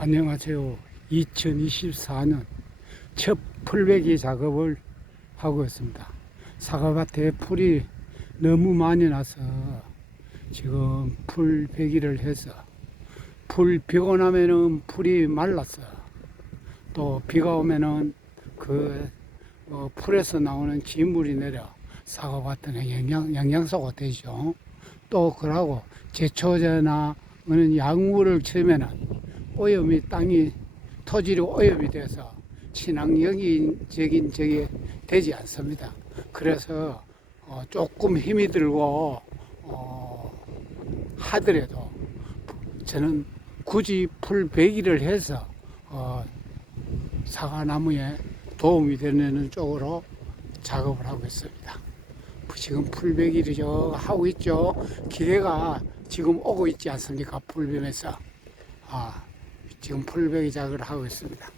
안녕하세요. 2024년 첫 풀베기 작업을 하고 있습니다. 사과밭에 풀이 너무 많이 나서 지금 풀베기를 해서 풀 비가 나면은 풀이 말랐어. 또 비가 오면은 그 어, 풀에서 나오는 진물이 내려 사과밭에 영양, 영양소가 되죠. 또 그러고 제초제나 는 약물을 치면은 오염이 땅이 토질이 오염이 돼서 친환경적인 저게 되지 않습니다. 그래서 어, 조금 힘이 들고 어, 하더라도 저는 굳이 풀베기를 해서 어, 사과나무에 도움이 되는 쪽으로 작업을 하고 있습니다. 지금 풀베기를 저 하고 있죠. 기계가 지금 오고 있지 않습니까? 풀뱀에서. 아, 지금 풀베기 작업을 하고 있습니다.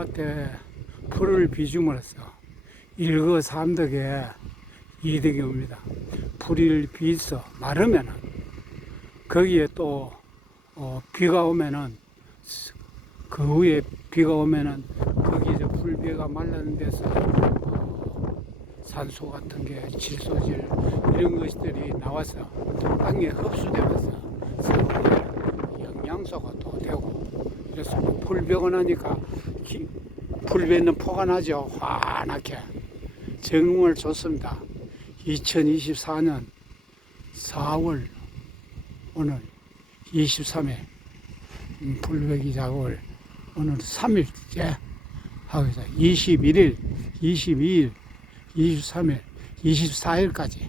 밭에 풀을 비줌으로써 일거 삼덕에 이득이 옵니다. 풀을 비서 마르면은 거기에 또 어, 비가 오면은 그 후에 비가 오면은 거기 이제 풀비가 말라는 데서 어, 산소 같은 게 질소질 이런 것들이 나와서 땅에 흡수되면서 영양소가 또 되고 그래서 풀비가 나니까 기- 풀비는 포가 나죠 환하게 정말 좋습니다 2024년 4월 오늘 23일 음, 풀베기 작업을 오늘 3일째 하고 있어요. 21일, 22일, 23일, 24일까지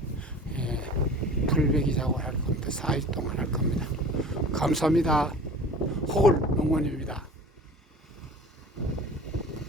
예, 풀베기 작업을 할 겁니다. 4일 동안 할 겁니다. 감사합니다. 호글 농원입니다.